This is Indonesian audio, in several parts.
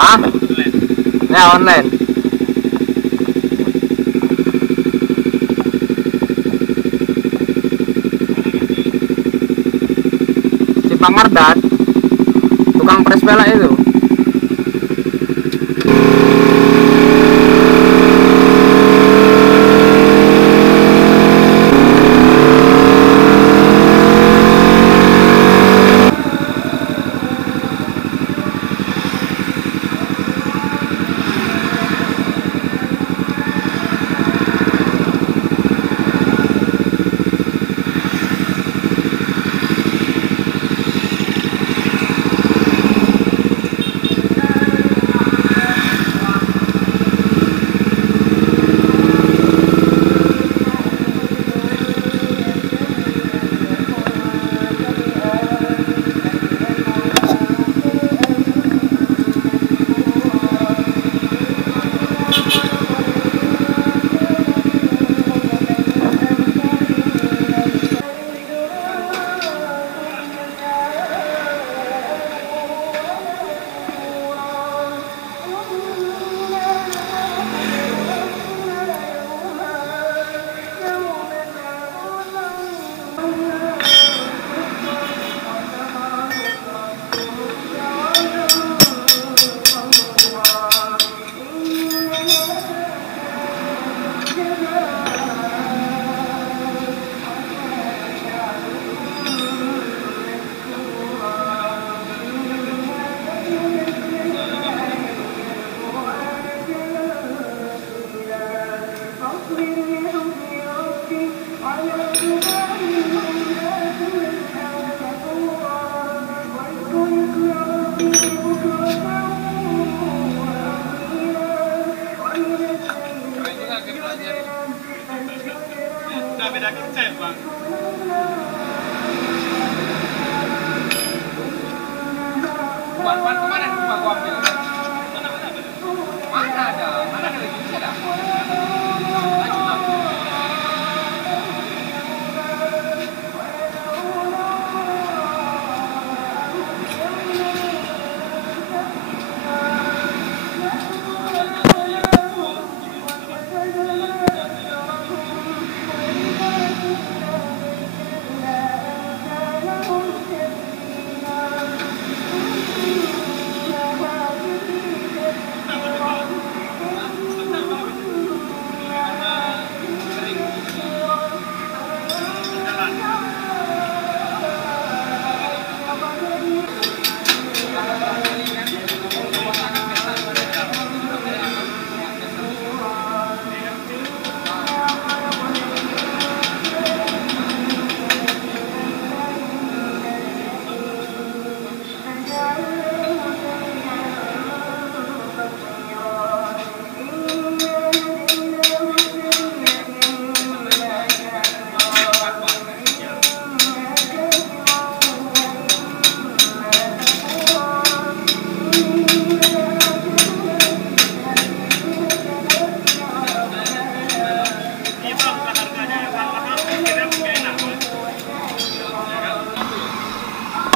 Ah? Ya online. Si Pangardat, tukang pres pelek itu. Beda konsep, Bang. Ban kemana? Rumah gua ambil. Mana ada? Mana ada lagi? Bisa dah.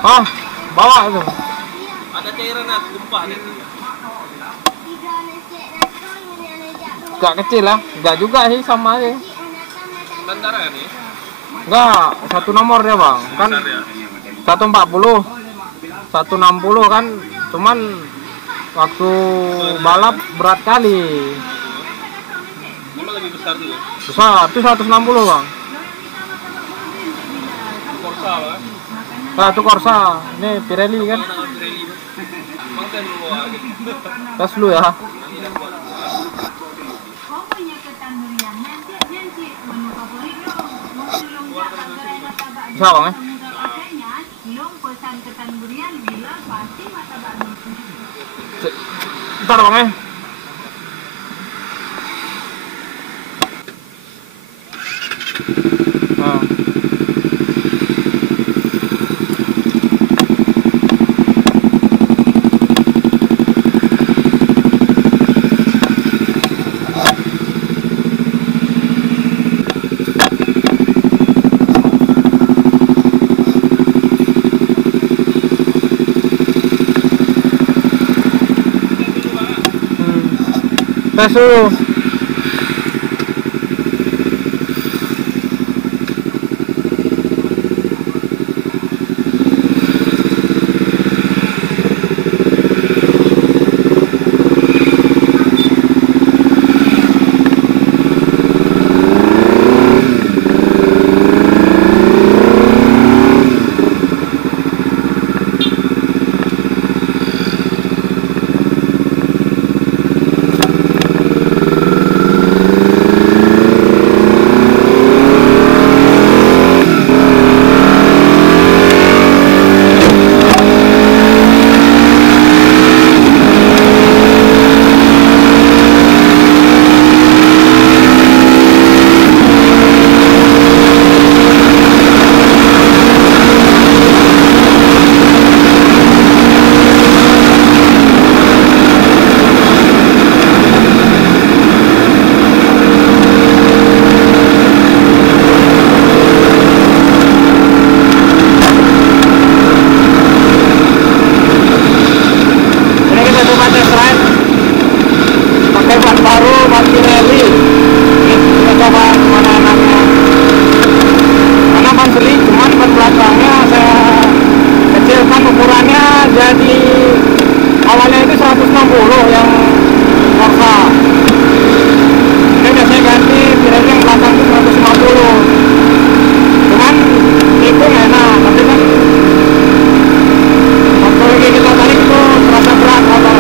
Oh, bawa itu. Ada cairan tumpah nih. Gak kecil lah, gak juga sih, sama aja. Tentara nih. Enggak, satu nomor dia bang, kan Besar ya. 140, 160 kan, cuman waktu balap berat kali. Cuma lebih besar tuh. Besar, itu 160 bang. Corsa, Bang. Nah, itu Corsa, ini Pirelli kan. Bang tes dulu aja. Tes dulu ya. Bisa bang ya? Bentar bang ya. Nah. Tes dulu. Jadi awalnya itu 160 yang Corsa, ini biasanya ganti Pirelli yang belakang itu 150, cuman itu enak, tapi kan waktu lagi kita tarik itu terasa berat kalau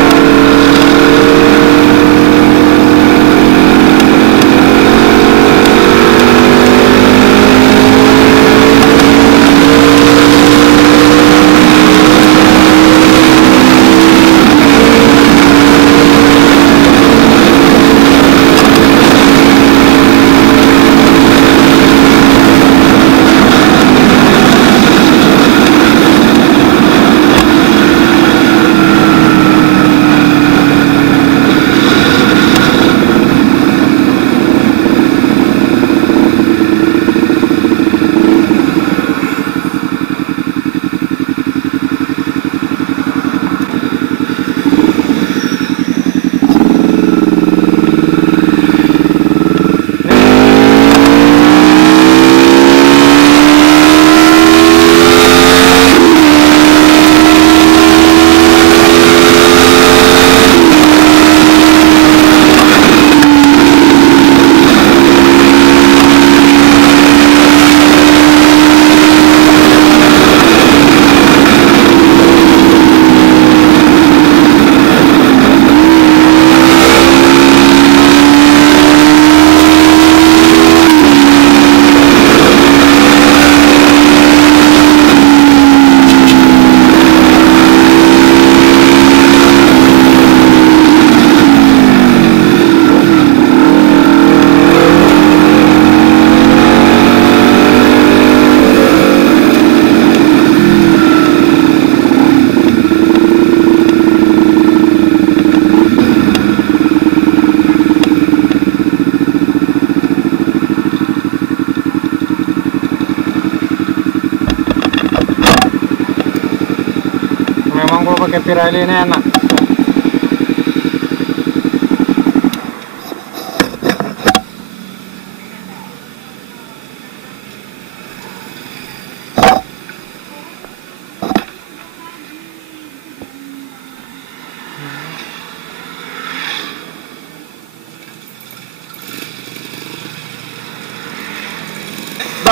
memang kalau pakai Pirelli ini enak.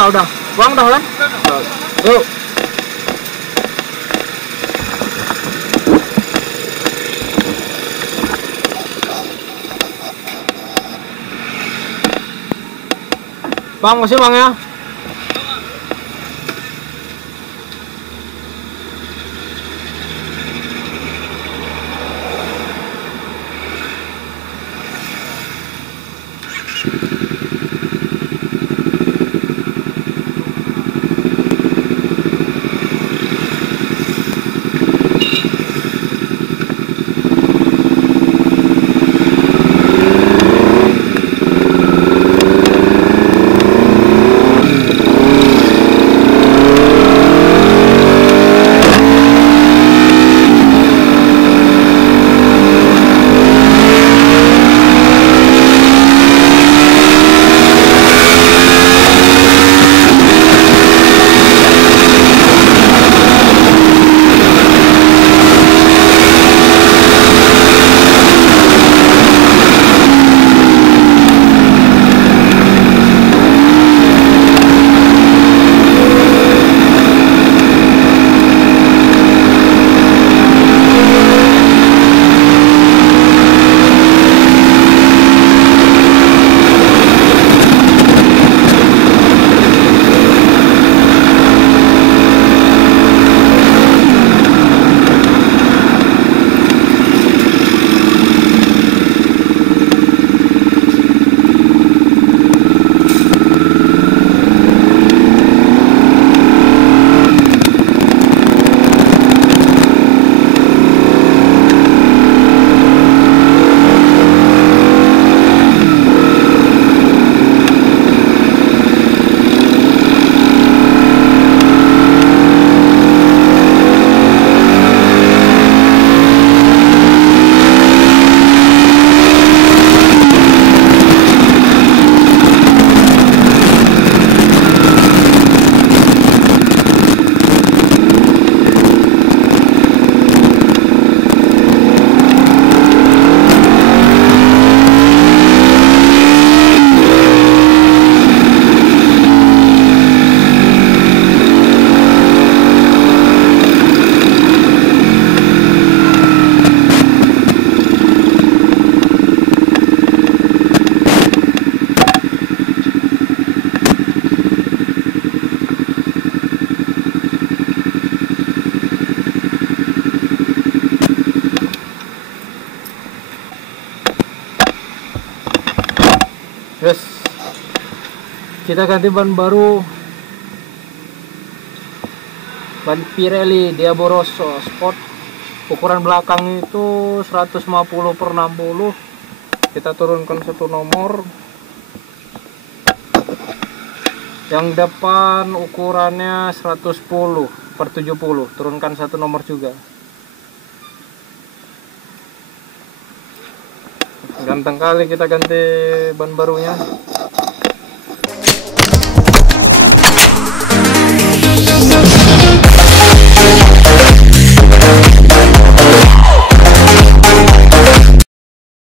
Udah, buang dah kan? Yuk. Bang, masih bang ya? Kita ganti ban baru, ban Pirelli Diabo Rosso Sport. Ukuran belakang itu 150/60. Kita turunkan satu nomor. Yang depan ukurannya 110/70. Turunkan satu nomor juga. Ganteng kali kita ganti ban barunya.